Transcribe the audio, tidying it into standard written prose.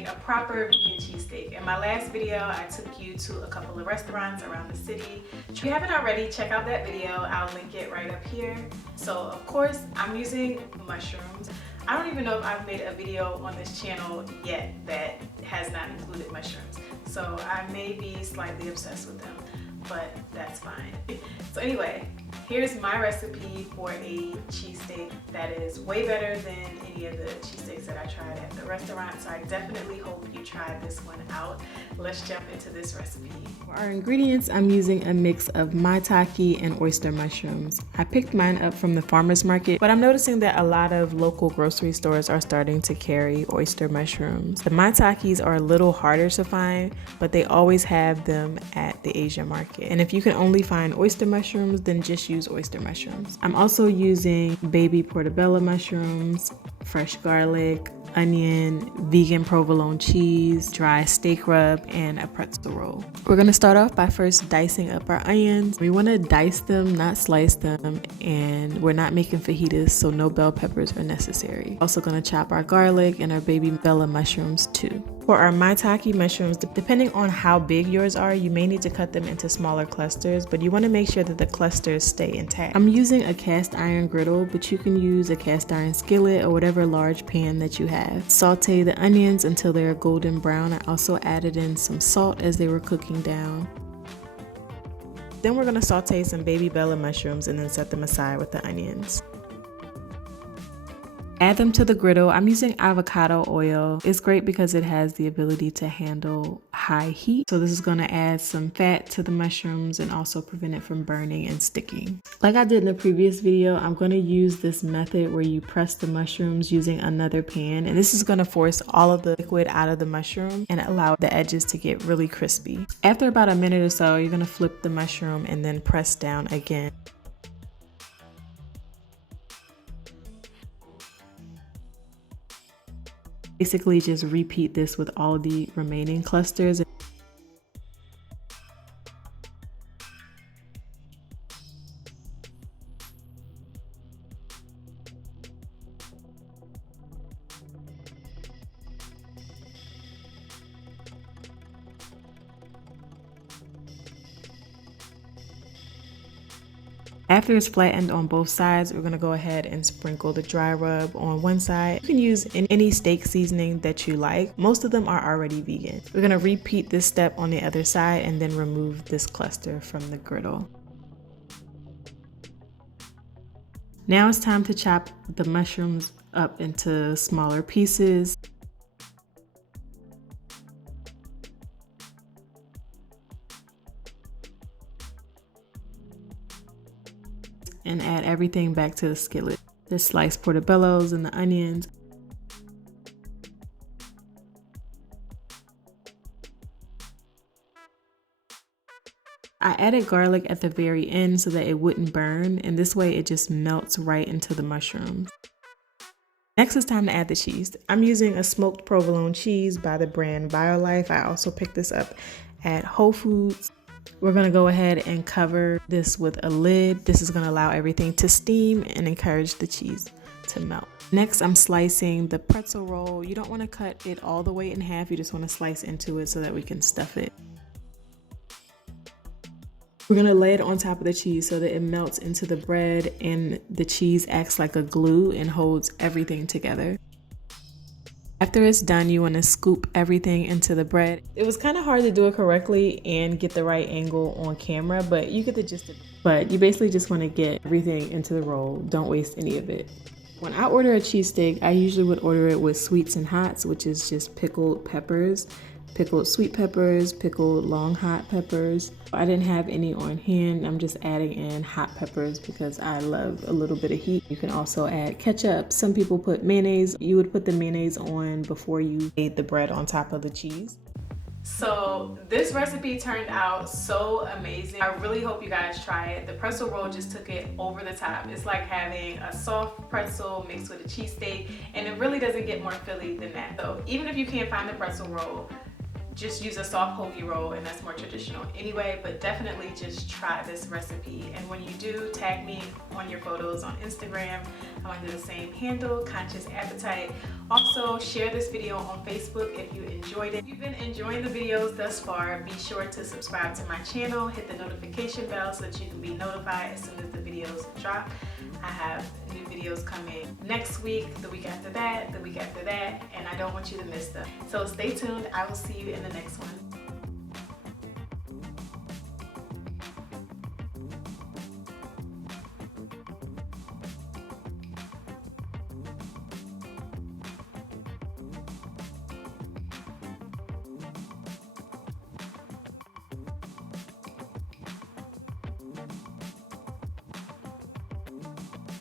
make a proper vegan cheesesteak. In my last video, I took you to a couple of restaurants around the city. If you haven't already, check out that video. I'll link it right up here. So of course, I'm using mushrooms. I don't even know if I've made a video on this channel yet that has not included mushrooms. So I may be slightly obsessed with them, but that's fine. So anyway, here's my recipe for a cheesesteak that is way better than any of the cheesesteaks that I tried at the restaurant. So I definitely hope you try this one out. Let's jump into this recipe. For our ingredients, I'm using a mix of maitake and oyster mushrooms. I picked mine up from the farmer's market, but I'm noticing that a lot of local grocery stores are starting to carry oyster mushrooms. The maitakes are a little harder to find, but they always have them at the Asian market. And if you can only find oyster mushrooms, then just use oyster mushrooms. I'm also using baby portobello mushrooms, fresh garlic, onion, vegan provolone cheese, dry steak rub, and a pretzel roll. We're gonna start off by first dicing up our onions. We wanna dice them, not slice them, and we're not making fajitas, so no bell peppers are necessary. Also gonna chop our garlic and our baby bella mushrooms too. For our maitake mushrooms, depending on how big yours are, you may need to cut them into smaller clusters, but you wanna make sure that the clusters stay intact. I'm using a cast iron griddle, but you can use a cast iron skillet or whatever large pan that you have. Saute the onions until they're golden brown. I also added in some salt as they were cooking down. Then we're gonna saute some baby bella mushrooms and then set them aside with the onions. Add them to the griddle. I'm using avocado oil. It's great because it has the ability to handle high heat. So this is gonna add some fat to the mushrooms and also prevent it from burning and sticking. Like I did in the previous video, I'm gonna use this method where you press the mushrooms using another pan. And this is gonna force all of the liquid out of the mushroom and allow the edges to get really crispy. After about a minute or so, you're gonna flip the mushroom and then press down again. Basically just repeat this with all the remaining clusters. After it's flattened on both sides, we're gonna go ahead and sprinkle the dry rub on one side. You can use any steak seasoning that you like. Most of them are already vegan. We're gonna repeat this step on the other side and then remove this cluster from the griddle. Now it's time to chop the mushrooms up into smaller pieces. And add everything back to the skillet. The sliced portobellos and the onions. I added garlic at the very end so that it wouldn't burn, and this way it just melts right into the mushrooms. Next, it's time to add the cheese. I'm using a smoked provolone cheese by the brand Violife. I also picked this up at Wholefoods. We're gonna go ahead and cover this with a lid. This is gonna allow everything to steam and encourage the cheese to melt. Next, I'm slicing the pretzel roll. You don't wanna cut it all the way in half. You just wanna slice into it so that we can stuff it. We're gonna lay it on top of the cheese so that it melts into the bread and the cheese acts like a glue and holds everything together. After it's done, you want to scoop everything into the bread. It was kind of hard to do it correctly and get the right angle on camera, but you get the gist of it. But you basically just want to get everything into the roll. Don't waste any of it. When I order a cheesesteak, I usually would order it with sweets and hots, which is just pickled peppers, pickled sweet peppers, pickled long hot peppers. I didn't have any on hand. I'm just adding in hot peppers because I love a little bit of heat. You can also add ketchup. Some people put mayonnaise. You would put the mayonnaise on before you laid the bread on top of the cheese. So this recipe turned out so amazing. I really hope you guys try it. The pretzel roll just took it over the top. It's like having a soft pretzel mixed with a cheesesteak, and it really doesn't get more Philly than that. So even if you can't find the pretzel roll, just use a soft hoagie roll, and that's more traditional anyway, but definitely just try this recipe. And when you do, tag me on your photos on Instagram. I'm under the same handle, Conscious Appetite. Also, share this video on Facebook if you enjoyed it. If you've been enjoying the videos thus far, be sure to subscribe to my channel, hit the notification bell so that you can be notified as soon as the videos drop. I have new videos coming next week, the week after that, the week after that, and I don't want you to miss them. So stay tuned. I will see you in the next one.